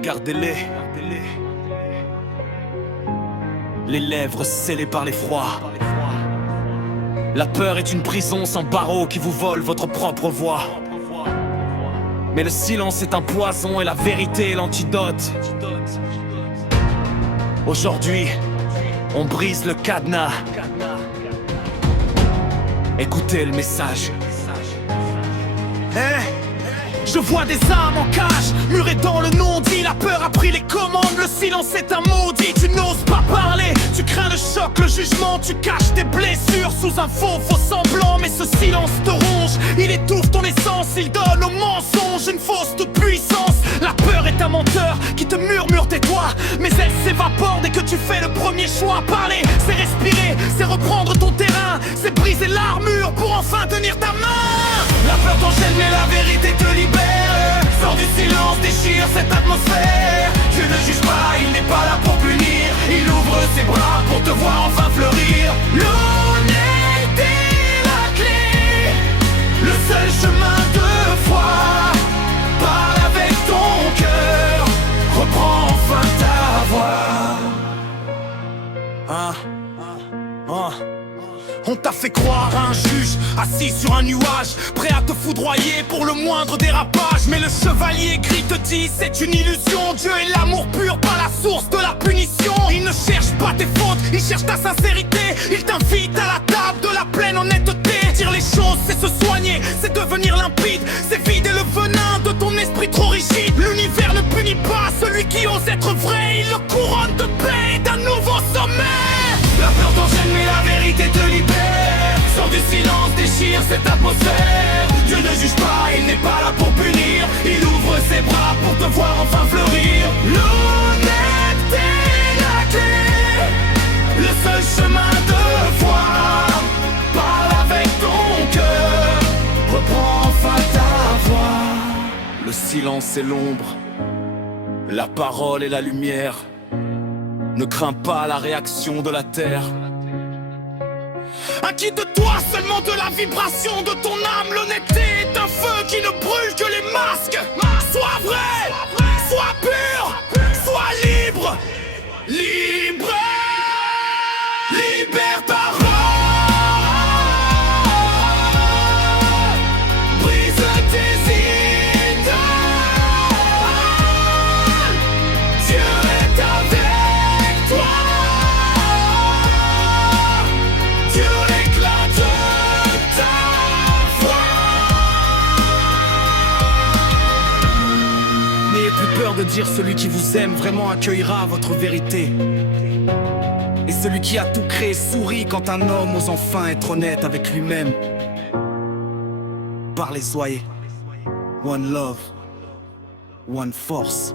regardez-les. Les lèvres scellées par l'effroi. La peur est une prison sans barreaux qui vous vole votre propre voix. Mais le silence est un poison et la vérité est l'antidote. Aujourd'hui, on brise le cadenas. Écoutez le message. Je vois des âmes en cage, murées dans le non-dit. La peur a pris les commandes, le silence est un maudit. Tu n'oses pas parler, tu crains le choc, le jugement. Tu caches tes blessures sous un faux semblant. Mais ce silence te ronge, il étouffe ton essence. Il donne au mensonge une fausse toute-puissance. La peur est un menteur qui te murmure tais-toi, mais elle s'évapore dès que tu fais le premier choix. Parler, c'est respirer, c'est reprendre ton terrain, c'est briser l'armure pour enfin tenir ta main. La peur t'enchaîne mais la vérité te libère. Sors du silence, déchire cette atmosphère. Dieu ne juge pas, il n'est pas là pour punir. Il ouvre ses bras pour te voir enfin fleurir. L'honnêteté est la clé, le seul chemin de foi. Parle avec ton cœur, reprends enfin ta voix. On t'a fait croire à un juge, assis sur un nuage, prêt à te foudroyer pour le moindre dérapage. Mais le chevalier gris te dit c'est une illusion. Dieu est l'amour pur, pas la source de la punition. Il ne cherche pas tes fautes, il cherche ta sincérité. Il t'invite à la table de la pleine honnêteté. Dire les choses c'est se soigner, c'est devenir limpide, c'est vider le venin de ton esprit trop rigide. L'univers ne punit pas celui qui ose être vrai, il le couronne de paix et d'un nouveau sommet. La peur t'enchaîne mais la vérité te libère. Sors du silence, déchire cette atmosphère. Dieu ne juge pas, il n'est pas là pour punir. Il ouvre ses bras pour te voir enfin fleurir. L'honnêteté est la clé, le seul chemin de foi. Parle avec ton cœur, reprends enfin ta voix. Le silence est l'ombre, la parole est la lumière. Ne crains pas la réaction de la terre. Inquiète-toi seulement de la vibration de ton âme. L'honnêteté est un feu qui ne brûle que les masques. Sois vrai, sois pur, sois libre. Libre, libère ta rage. Brise tes idées. Dieu est avec toi. Dieu éclate ta voix. N'ayez plus peur de dire celui qui vous aime vraiment accueillera votre vérité. Et celui qui a tout créé sourit quand un homme ose enfin être honnête avec lui-même. Parlez, soyez. One love, one force.